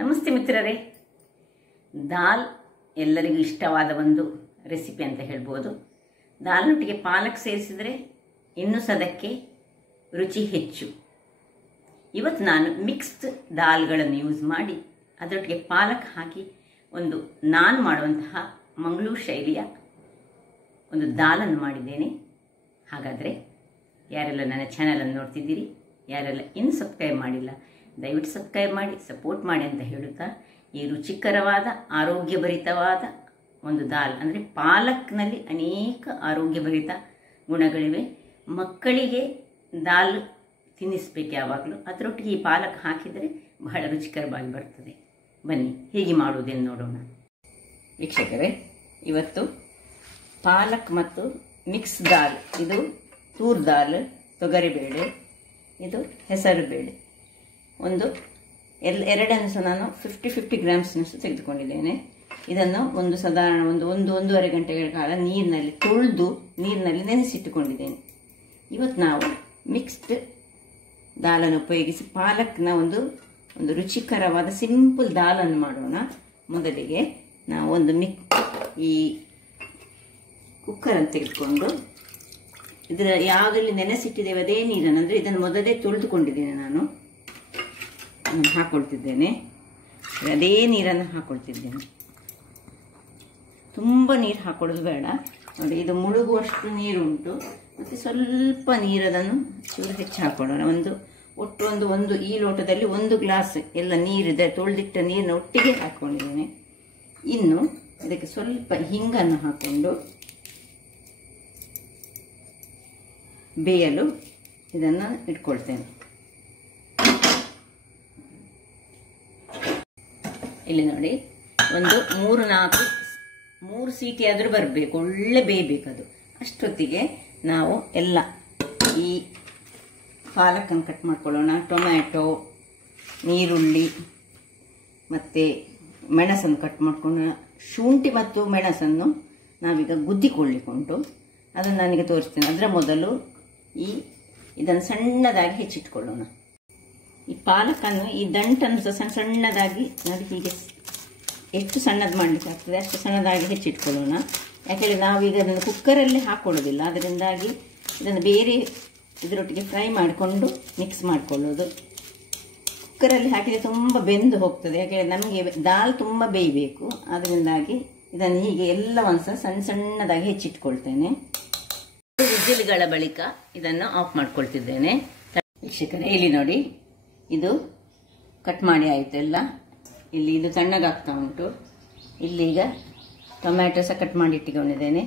ನಮಸ್ತೆ ಮಿತ್ರರೇ. ದಾಲ್ ಎಲ್ಲರಿಗೂ ಇಷ್ಟವಾದ ಒಂದು ರೆಸಿಪಿ ಅಂತ ಹೇಳ್ಬೋದು. ದಾಲ್ನೊಟ್ಟಿಗೆ ಪಾಲಕ್ ಸೇರಿಸಿದರೆ ಇನ್ನೂ ಸದಕ್ಕೆ ರುಚಿ ಹೆಚ್ಚು. ಇವತ್ತು ನಾನು ಮಿಕ್ಸ್ಡ್ ದಾಲ್ಗಳನ್ನು ಯೂಸ್ ಮಾಡಿ ಅದರೊಟ್ಟಿಗೆ ಪಾಲಕ್ ಹಾಕಿ ಒಂದು ನಾನ್ ಮಾಡುವಂತಹ ಮಂಗಳೂರು ಶೈಲಿಯ ಒಂದು ದಾಲನ್ನು ಮಾಡಿದ್ದೇನೆ. ಹಾಗಾದರೆ ಯಾರೆಲ್ಲ ನನ್ನ ಚಾನಲನ್ನು ನೋಡ್ತಿದ್ದೀರಿ, ಯಾರೆಲ್ಲ ಇನ್ನೂ ಸಬ್ಸ್ಕ್ರೈಬ್ ಮಾಡಿಲ್ಲ, ದಯವಿಟ್ಟು ಸಬ್ಸ್ಕ್ರೈಬ್ ಮಾಡಿ ಸಪೋರ್ಟ್ ಮಾಡಿ ಅಂತ ಹೇಳುತ್ತಾ, ಈ ರುಚಿಕರವಾದ ಆರೋಗ್ಯಭರಿತವಾದ ಒಂದು ದಾಲ್ ಅಂದರೆ ಪಾಲಕ್ನಲ್ಲಿ ಅನೇಕ ಆರೋಗ್ಯಭರಿತ ಗುಣಗಳಿವೆ. ಮಕ್ಕಳಿಗೆ ದಾಲ್ ತಿನ್ನಿಸ್ಬೇಕು ಯಾವಾಗಲೂ, ಅದರೊಟ್ಟಿಗೆ ಈ ಪಾಲಕ್ ಹಾಕಿದರೆ ಬಹಳ ರುಚಿಕರವಾಗಿ ಬರ್ತದೆ. ಬನ್ನಿ ಹೇಗೆ ಮಾಡುವುದೆಂದು ನೋಡೋಣ. ವೀಕ್ಷಕರೇ, ಇವತ್ತು ಪಾಲಕ್ ಮತ್ತು ಮಿಕ್ಸ್ ದಾಲ್, ಇದು ತೂರ್ ದಾಲ್, ತೊಗರಿಬೇಳೆ, ಇದು ಹೆಸರು ಬೇಳೆ, ಒಂದು ಎರಡನ್ನು ಸಹ ನಾನು 50 ಗ್ರಾಮ್ಸ್ನಷ್ಟು ತೆಗೆದುಕೊಂಡಿದ್ದೇನೆ. ಇದನ್ನು ಒಂದು ಸಾಧಾರಣ ಒಂದೂವರೆ ಗಂಟೆಗಳ ಕಾಲ ನೀರಿನಲ್ಲಿ ತೊಳೆದು ನೀರಿನಲ್ಲಿ ನೆನೆಸಿಟ್ಟುಕೊಂಡಿದ್ದೇನೆ. ಇವತ್ತು ನಾವು ಮಿಕ್ಸ್ಡ್ ದಾಲನ್ನು ಉಪಯೋಗಿಸಿ ಪಾಲಕ್ನ ಒಂದು ರುಚಿಕರವಾದ ಸಿಂಪಲ್ ದಾಲನ್ನು ಮಾಡೋಣ. ಮೊದಲಿಗೆ ನಾವು ಒಂದು ಈ ಕುಕ್ಕರನ್ನು ತೆಗೆದುಕೊಂಡು ಇದರ ಯಾವುದರಲ್ಲಿ ನೆನೆಸಿಟ್ಟಿದ್ದೇವೆ ಅದೇ ನೀರನ್ನು, ಅಂದರೆ ಇದನ್ನು ಮೊದಲೇ ತೊಳೆದುಕೊಂಡಿದ್ದೇನೆ ನಾನು, ಹಾಕೊಳ್ತಿದ್ದೇನೆ. ಅದೇ ನೀರನ್ನು ಹಾಕೊಳ್ತಿದ್ದೇನೆ. ತುಂಬ ನೀರು ಹಾಕೊಳ್ಳೋದು ಬೇಡ ನೋಡಿ, ಇದು ಮುಳುಗುವಷ್ಟು ನೀರು ಉಂಟು. ಮತ್ತು ಸ್ವಲ್ಪ ನೀರದನ್ನು ಚೂರು ಹೆಚ್ಚು ಹಾಕೊಳ್ಳೋಣ. ಒಟ್ಟು ಈ ಲೋಟದಲ್ಲಿ 1 ಗ್ಲಾಸ್ ಎಲ್ಲ ನೀರಿದೆ, ತೊಳೆದಿಟ್ಟ ನೀರನ್ನ ಒಟ್ಟಿಗೆ ಹಾಕ್ಕೊಂಡಿದ್ದೇನೆ. ಇನ್ನು ಇದಕ್ಕೆ ಸ್ವಲ್ಪ ಹಿಂಗನ್ನು ಹಾಕ್ಕೊಂಡು ಬೇಯಲು ಇದನ್ನು ಇಟ್ಕೊಳ್ತೇನೆ. ಇಲ್ಲಿ ನೋಡಿ, ಒಂದು 3 ಸೀಟಿ ಆದರೂ ಬರಬೇಕು, ಒಳ್ಳೆ ಬೇಯಬೇಕದು. ಅಷ್ಟೊತ್ತಿಗೆ ನಾವು ಎಲ್ಲ ಈ ಪಾಲಕನ್ನು ಕಟ್ ಮಾಡ್ಕೊಳ್ಳೋಣ. ಟೊಮ್ಯಾಟೊ, ನೀರುಳ್ಳಿ ಮತ್ತು ಮೆಣಸನ್ನು ಕಟ್ ಮಾಡ್ಕೊಂಡು, ಶುಂಠಿ ಮತ್ತು ಮೆಣಸನ್ನು ನಾವೀಗ ಗುದ್ದಿಕೊಳ್ಳಿಕೊಂಡು ಅದನ್ನು ನನಗೆ ತೋರಿಸ್ತೇನೆ. ಅದರ ಮೊದಲು ಇದನ್ನು ಸಣ್ಣದಾಗಿ ಹೆಚ್ಚಿಟ್ಕೊಳ್ಳೋಣ. ಈ ಪಾಲಕನ್ನು, ಈ ದಂಟನ್ನು ಸಹ ಸಣ್ಣದಾಗಿ ನೋಡಿ, ಹೀಗೆ ಎಷ್ಟು ಸಣ್ಣದು ಮಾಡಲಿಕ್ಕೆ ಆಗ್ತದೆ ಅಷ್ಟು ಸಣ್ಣದಾಗಿ ಹೆಚ್ಚಿಟ್ಕೊಳ್ಳೋಣ. ಯಾಕೆಂದರೆ ನಾವೀಗ ಅದನ್ನು ಕುಕ್ಕರಲ್ಲಿ ಹಾಕೊಳ್ಳೋದಿಲ್ಲ, ಅದರಿಂದಾಗಿ ಇದನ್ನು ಬೇರೆ ಇದರೊಟ್ಟಿಗೆ ಫ್ರೈ ಮಾಡಿಕೊಂಡು ಮಿಕ್ಸ್ ಮಾಡಿಕೊಳ್ಳೋದು. ಕುಕ್ಕರಲ್ಲಿ ಹಾಕಿದರೆ ತುಂಬ ಬೆಂದು ಹೋಗ್ತದೆ, ಯಾಕೆಂದರೆ ನಮಗೆ ದಾಲ್ ತುಂಬ ಬೇಯಬೇಕು. ಅದರಿಂದಾಗಿ ಇದನ್ನು ಹೀಗೆ ಎಲ್ಲವನ್ನು ಸಹ ಸಣ್ಣದಾಗಿ ಹೆಚ್ಚಿಟ್ಕೊಳ್ತೇನೆ. ವಿಜಿಲ್ಗಳ ಬಳಿಕ ಇದನ್ನು ಆಫ್ ಮಾಡ್ಕೊಳ್ತಿದ್ದೇನೆ. ವೀಕ್ಷಕರೇ, ಇಲ್ಲಿ ನೋಡಿ, ಇದು ಕಟ್ ಮಾಡಿ ಆಯಿತು ಎಲ್ಲ. ಇಲ್ಲಿ ಇದು ತಣ್ಣಗಾಗ್ತಾ ಉಂಟು. ಇಲ್ಲೀಗ ಟೊಮ್ಯಾಟೊ ಸಹ ಕಟ್ ಮಾಡಿ ಇಟ್ಟುಕೊಂಡಿದ್ದೇನೆ.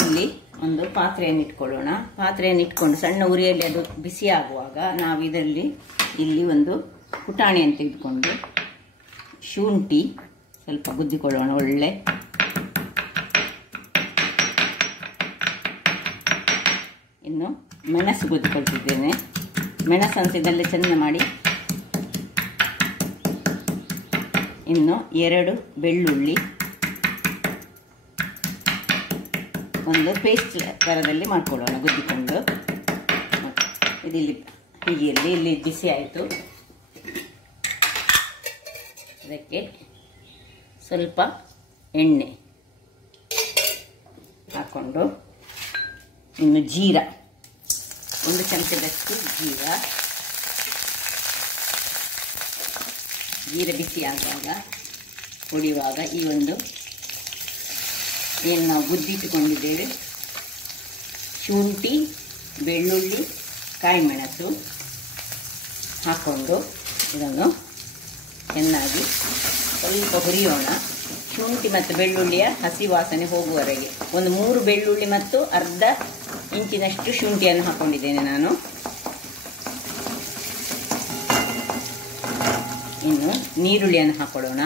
ಇಲ್ಲಿ ಒಂದು ಪಾತ್ರೆಯನ್ನು ಇಟ್ಕೊಳ್ಳೋಣ. ಪಾತ್ರೆಯನ್ನು ಇಟ್ಕೊಂಡು ಸಣ್ಣ ಉರಿಯಲ್ಲಿ ಅದು ಬಿಸಿ ಆಗುವಾಗ ನಾವು ಇಲ್ಲಿ ಒಂದು ಪುಟಾಣಿಯನ್ನು ತೆಗೆದುಕೊಂಡು ಶುಂಠಿ ಸ್ವಲ್ಪ ಗುದ್ದಿಕೊಳ್ಳೋಣ. ಒಳ್ಳೆ ಇನ್ನು ಮೆಣಸು ಗುದ್ದಿಕೊಳ್ತಿದ್ದೇನೆ. ಮೆಣಸನ್ನು ಇದಲ್ಲೇ ಚೆಂದ ಮಾಡಿ, ಇನ್ನು 2 ಬೆಳ್ಳುಳ್ಳಿ, ಒಂದು ಪೇಸ್ಟ್ ಥರದಲ್ಲಿ ಮಾಡ್ಕೊಳ್ಳೋಣ ಗುದ್ದಿಕೊಂಡು. ಇಲ್ಲಿ ಬಿಸಿ ಆಯಿತು. ಅದಕ್ಕೆ ಸ್ವಲ್ಪ ಎಣ್ಣೆ ಹಾಕ್ಕೊಂಡು, ಇನ್ನು ಜೀರಾ 1 ಚಮಚದಷ್ಟು ಜೀರ ಬಿಸಿ ಆಗುವಾಗ ಹೊಡೆಯುವಾಗ ಏನು ನಾವು ಗುದ್ದಿಟ್ಟುಕೊಂಡಿದ್ದೇವೆ ಶುಂಠಿ, ಬೆಳ್ಳುಳ್ಳಿ, ಕಾಯಿಮೆಣಸು ಹಾಕ್ಕೊಂಡು ಇದನ್ನು ಚೆನ್ನಾಗಿ ಸ್ವಲ್ಪ ಹುರಿಯೋಣ. ಶುಂಠಿ ಮತ್ತು ಬೆಳ್ಳುಳ್ಳಿಯ ಹಸಿ ವಾಸನೆ ಹೋಗುವವರೆಗೆ. 3 ಬೆಳ್ಳುಳ್ಳಿ ಮತ್ತು ಅರ್ಧ ಇಂಚಿನಷ್ಟು ಶುಂಠಿಯನ್ನು ಹಾಕ್ಕೊಂಡಿದ್ದೇನೆ ನಾನು. ಇನ್ನು ನೀರುಳ್ಳಿಯನ್ನು ಹಾಕೊಳ್ಳೋಣ.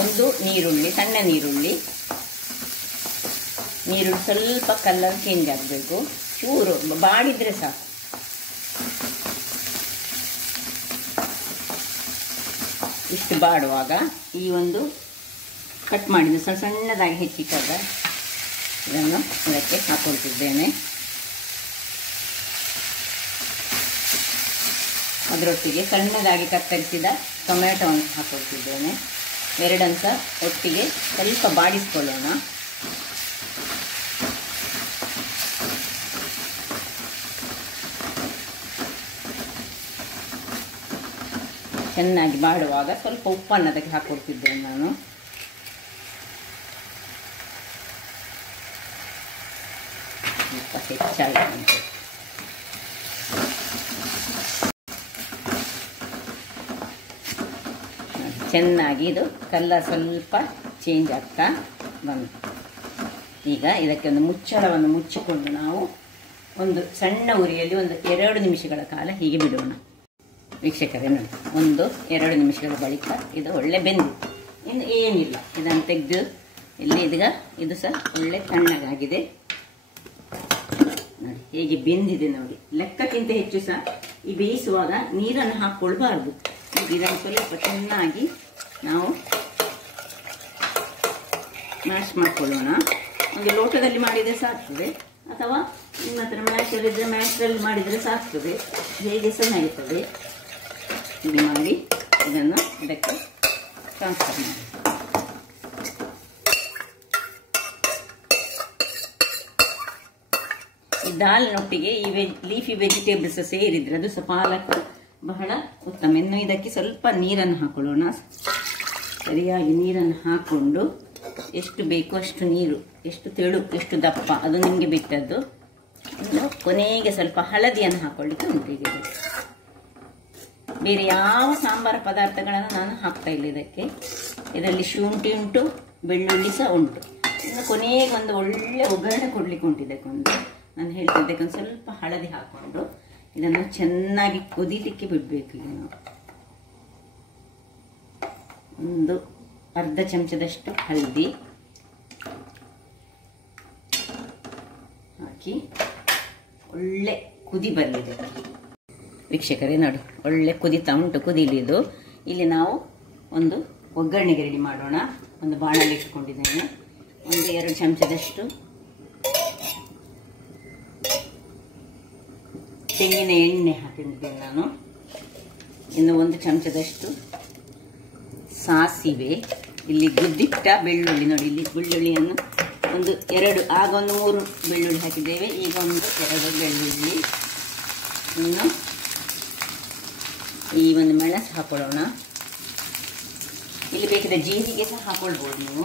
ಒಂದು ನೀರುಳ್ಳಿ, ಸಣ್ಣ ನೀರುಳ್ಳಿ ಸ್ವಲ್ಪ ಕಲರ್ ಚೇಂಜ್ ಆಗಬೇಕು, ಚೂರು ಬಾಡಿದ್ರೆ ಸಾಕು. ಇಷ್ಟು ಬಾಡುವಾಗ ಈ ಒಂದು ಕಟ್ ಮಾಡಿದ್ದು ಸಣ್ಣದಾಗಿ ಹೆಚ್ಚಿಟ್ಟಾಗ ಇದನ್ನು ಇದಕ್ಕೆ ಹಾಕೊಳ್ತಿದ್ದೇನೆ. ಅದರೊಟ್ಟಿಗೆ ಸಣ್ಣದಾಗಿ ಕತ್ತರಿಸಿದ ಟೊಮೆಟೊವನ್ನು ಹಾಕೊಳ್ತಿದ್ದೇನೆ. ಎರಡನ್ನು ಸಹ ಒಟ್ಟಿಗೆ ಸ್ವಲ್ಪ ಬಾಡಿಸ್ಕೊಳ್ಳೋಣ. ಚೆನ್ನಾಗಿ ಬಾಡುವಾಗ ಸ್ವಲ್ಪ ಉಪ್ಪನ್ನು ಅದಕ್ಕೆ ಹಾಕೊಳ್ತಿದ್ದೇನೆ ನಾನು. ಸ್ವಲ್ಪ ಹೆಚ್ಚಾಗಿ ಚೆನ್ನಾಗಿ ಇದು ಕಲರ್ ಸ್ವಲ್ಪ ಚೇಂಜ್ ಆಗ್ತಾ ಬಂತು. ಈಗ ಇದಕ್ಕೆ ಒಂದು ಮುಚ್ಚಳವನ್ನು ಮುಚ್ಚಿಕೊಂಡು ನಾವು ಒಂದು ಸಣ್ಣ ಉರಿಯಲ್ಲಿ ಒಂದು 2 ನಿಮಿಷಗಳ ಕಾಲ ಹೀಗೆ ಬಿಡೋಣ. ವೀಕ್ಷಕರೇ ನೋಡಿ, 1-2 ನಿಮಿಷಗಳ ಬಳಿಕ ಇದು ಒಳ್ಳೆ ಬೆಂದಿತ್ತು. ಇನ್ನು ಏನಿಲ್ಲ, ಇದನ್ನು ತೆಗೆದು ಇಲ್ಲಿ ಇದೀಗ ಇದು ಸಹ ಒಳ್ಳೆ ತಣ್ಣಗಾಗಿದೆ ನೋಡಿ, ಹೇಗೆ ಬೆಂದಿದೆ ನೋಡಿ. ಲೆಕ್ಕಕ್ಕಿಂತ ಹೆಚ್ಚು ಸಹ ಈ ಬೇಯಿಸುವಾಗ ನೀರನ್ನು ಹಾಕ್ಕೊಳ್ಬಾರ್ದು. ಇದನ್ನು ಸ್ವಲ್ಪ ಚೆನ್ನಾಗಿ ನಾವು ಮ್ಯಾಶ್ ಮಾಡ್ಕೊಳ್ಳೋಣ. ಒಂದು ಲೋಟದಲ್ಲಿ ಮಾಡಿದರೆ ಸಾಕ್ತದೆ, ಅಥವಾ ನಿಮ್ಮ ಹತ್ರ ಮ್ಯಾಶರ್ ಇದ್ದರೆ ಮ್ಯಾಶರಲ್ಲಿ ಮಾಡಿದರೆ ಸಾಕ್ತದೆ, ಹೇಗೆ ಸಹ ನಡೀತದೆ. ಹೀಗೆ ಮಾಡಿ ಇದನ್ನು ಇದಕ್ಕೆ ಟ್ರಾನ್ಸ್ಫರ್ ಮಾಡಿ. ಈ ದಾಲ್ನೊಟ್ಟಿಗೆ ಈ ಲೀಫಿ ವೆಜಿಟೇಬಲ್ಸ್ ಸೇರಿದ್ರೆ ಅದು ಸಹ ಪಾಲಕ್ ಬಹಳ ಉತ್ತಮ. ಇನ್ನು ಇದಕ್ಕೆ ಸ್ವಲ್ಪ ನೀರನ್ನು ಹಾಕೊಳ್ಳೋಣ. ಸರಿಯಾಗಿ ನೀರನ್ನು ಹಾಕ್ಕೊಂಡು ಎಷ್ಟು ಬೇಕೋ ಅಷ್ಟು ನೀರು, ಎಷ್ಟು ತೆಳು ಎಷ್ಟು ದಪ್ಪ ಅದು ನಿಮಗೆ ಬಿಟ್ಟದ್ದು. ಇನ್ನು ಕೊನೆಗೆ ಸ್ವಲ್ಪ ಹಳದಿಯನ್ನು ಹಾಕೊಳ್ಳಿಕ್ಕೆ ಉಂಟು. ಈಗ ಬೇರೆ ಯಾವ ಸಾಂಬಾರ ಪದಾರ್ಥಗಳನ್ನು ನಾನು ಹಾಕ್ತಾ ಇಲ್ಲ ಇದಕ್ಕೆ. ಇದರಲ್ಲಿ ಶುಂಠಿ ಉಂಟು, ಬೆಳ್ಳುಳ್ಳಿ ಸಹ ಉಂಟು. ಇನ್ನು ಕೊನೆಗೆ ಒಂದು ಒಳ್ಳೆ ಒಗ್ಗರಣೆ ಕೊಡ್ಲಿಕ್ಕೆ ಉಂಟು ಇದಕ್ಕೊಂದು. ನಾನು ಹೇಳ್ತಿದ್ದಕ್ಕೆ ಒಂದು ಸ್ವಲ್ಪ ಹಳದಿ ಹಾಕ್ಕೊಂಡು ಇದನ್ನು ಚೆನ್ನಾಗಿ ಕುದಿಲಿಕ್ಕೆ ಬಿಡಬೇಕು. ಈಗ ನಾವು ಒಂದು ಅರ್ಧ ಚಮಚದಷ್ಟು ಹಳದಿ ಹಾಕಿ ಒಳ್ಳೆ ಕುದಿ ಬರಲಿದೆ. ವೀಕ್ಷಕರೇ ನೋಡಿ, ಒಳ್ಳೆ ಕುದಿತಾ ಉಂಟು. ಕುದಿಲಿದು ಇಲ್ಲಿ ನಾವು ಒಂದು ಒಗ್ಗರಣೆಗೆ ರೆಡಿ ಮಾಡೋಣ. ಒಂದು ಬಾಣಲೆ ಇಟ್ಕೊಂಡಿದ್ದೇನೆ. 1-2 ಚಮಚದಷ್ಟು ತೆಂಗಿನ ಎಣ್ಣೆ ಹಾಕಿದ್ದೇನೆ ನಾನು. ಇನ್ನು 1 ಚಮಚದಷ್ಟು ಸಾಸಿವೆ. ಇಲ್ಲಿ ಗುದ್ದಿಟ್ಟ ಬೆಳ್ಳುಳ್ಳಿ ನೋಡಿ, ಇಲ್ಲಿ ಬೆಳ್ಳುಳ್ಳಿಯನ್ನು 1-2 ಆಗ 3 ಬೆಳ್ಳುಳ್ಳಿ ಹಾಕಿದ್ದೇವೆ. ಈಗ 1-2 ಬೆಳ್ಳುಳ್ಳಿ. ಇನ್ನು ಈ ಒಂದು ಮೆಣಸು ಹಾಕೊಳ್ಳೋಣ. ಇಲ್ಲಿ ಬೇಕಿದ್ರೆ ಜೀರಿಗೆ ಸಹ ಹಾಕೊಳ್ಬೋದು ನೀವು.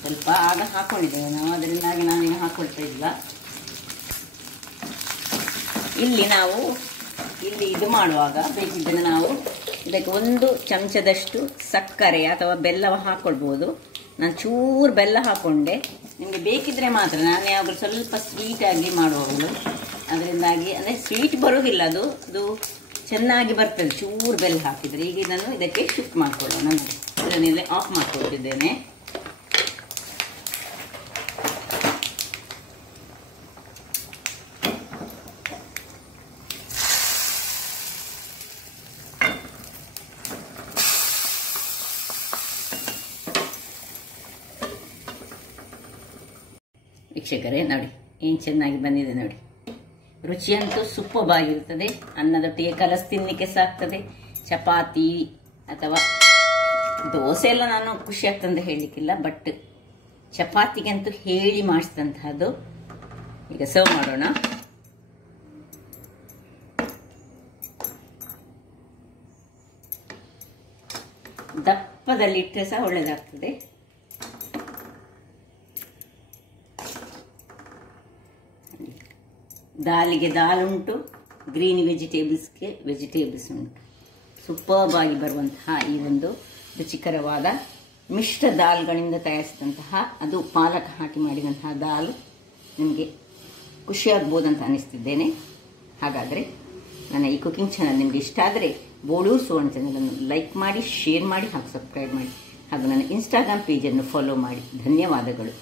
ಸ್ವಲ್ಪ ಆಗ ಹಾಕೊಂಡಿದ್ದೇವೆ ನಾವು, ಅದರಿಂದಾಗಿ ನಾನೇನು ಹಾಕೊಳ್ತಾ ಇಲ್ಲ. ಇಲ್ಲಿ ನಾವು ಇದು ಮಾಡುವಾಗ ಬೇಕಿದ್ದರೆ ನಾವು ಇದಕ್ಕೆ 1 ಚಮಚದಷ್ಟು ಸಕ್ಕರೆ ಅಥವಾ ಬೆಲ್ಲವ ಹಾಕೊಳ್ಬೋದು. ನಾನು ಚೂರು ಬೆಲ್ಲ ಹಾಕೊಂಡೆ, ನಿಮಗೆ ಬೇಕಿದ್ರೆ ಮಾತ್ರ. ನಾನು ಯಾವಾಗಲೂ ಸ್ವಲ್ಪ ಸ್ವೀಟಾಗಿ ಮಾಡುವವಳು, ಅದರಿಂದಾಗಿ ಅಂದರೆ ಸ್ವೀಟ್ ಬರೋದಿಲ್ಲ, ಅದು ಚೆನ್ನಾಗಿ ಬರ್ತದೆ ಚೂರು ಬೆಲ್ಲ ಹಾಕಿದರೆ. ಈಗ ಇದನ್ನು ಇದಕ್ಕೆ ಶಿಫ್ಟ್ ಮಾಡ್ಕೊಳ್ಳೋಣ. ಇದನ್ನೆಲ್ಲ ಆಫ್ ಮಾಡ್ಕೊಳ್ತಿದ್ದೇನೆ. ವೀಕ್ಷಕರೇ ನೋಡಿ, ಏನು ಚೆನ್ನಾಗಿ ಬಂದಿದೆ ನೋಡಿ. ರುಚಿಯಂತೂ ಸೂಪರ್ಬ್ ಆಗಿರ್ತದೆ. ಅನ್ನದೊಟ್ಟಿಗೆ ಕಲಸಿ ತಿನ್ನಲಿಕ್ಕೆ ಸಾಕ್ತದೆ. ಚಪಾತಿ ಅಥವಾ ದೋಸೆ ಎಲ್ಲ ನಾನು ಖುಷಿ ಆಗ್ತಂತ ಹೇಳಲಿಕ್ಕಿಲ್ಲ, ಬಟ್ ಚಪಾತಿಗಂತೂ ಹೇಳಿ ಮಾಡಿಸಿದಂತಹದ್ದು. ಈಗ ಸರ್ವ್ ಮಾಡೋಣ. ದಪ್ಪದಲ್ಲಿಟ್ಟರೆ ಸಹ ಒಳ್ಳೆಯದಾಗ್ತದೆ. ದಾಲಿಗೆ ದಾಲ್ ಉಂಟು, ಗ್ರೀನ್ ವೆಜಿಟೇಬಲ್ಸ್ಗೆ ವೆಜಿಟೇಬಲ್ಸ್ ಉಂಟು. ಸೂಪರ್ಬ್ ಆಗಿ ಬರುವಂತಹ ಈ ಒಂದು ರುಚಿಕರವಾದ ಮಿಶ್ರ ದಾಲ್ಗಳಿಂದ ತಯಾರಿಸಿದಂತಹ, ಅದು ಪಾಲಕ್ ಹಾಕಿ ಮಾಡಿದಂತಹ ದಾಲ್ ನಿಮಗೆ ಖುಷಿಯಾಗ್ಬೋದಂತ ಅನಿಸ್ತಿದ್ದೇನೆ. ಹಾಗಾದರೆ ನನ್ನ ಈ ಕುಕಿಂಗ್ ಚಾನಲ್ ನಿಮಗೆ ಇಷ್ಟ ಆದರೆ ಬೋಳೂರು ಸುವರ್ಣ ಚಾನಲನ್ನು ಲೈಕ್ ಮಾಡಿ, ಶೇರ್ ಮಾಡಿ ಹಾಗೂ ಸಬ್ಸ್ಕ್ರೈಬ್ ಮಾಡಿ. ಹಾಗೂ ನನ್ನ ಇನ್ಸ್ಟಾಗ್ರಾಮ್ ಪೇಜನ್ನು ಫಾಲೋ ಮಾಡಿ. ಧನ್ಯವಾದಗಳು.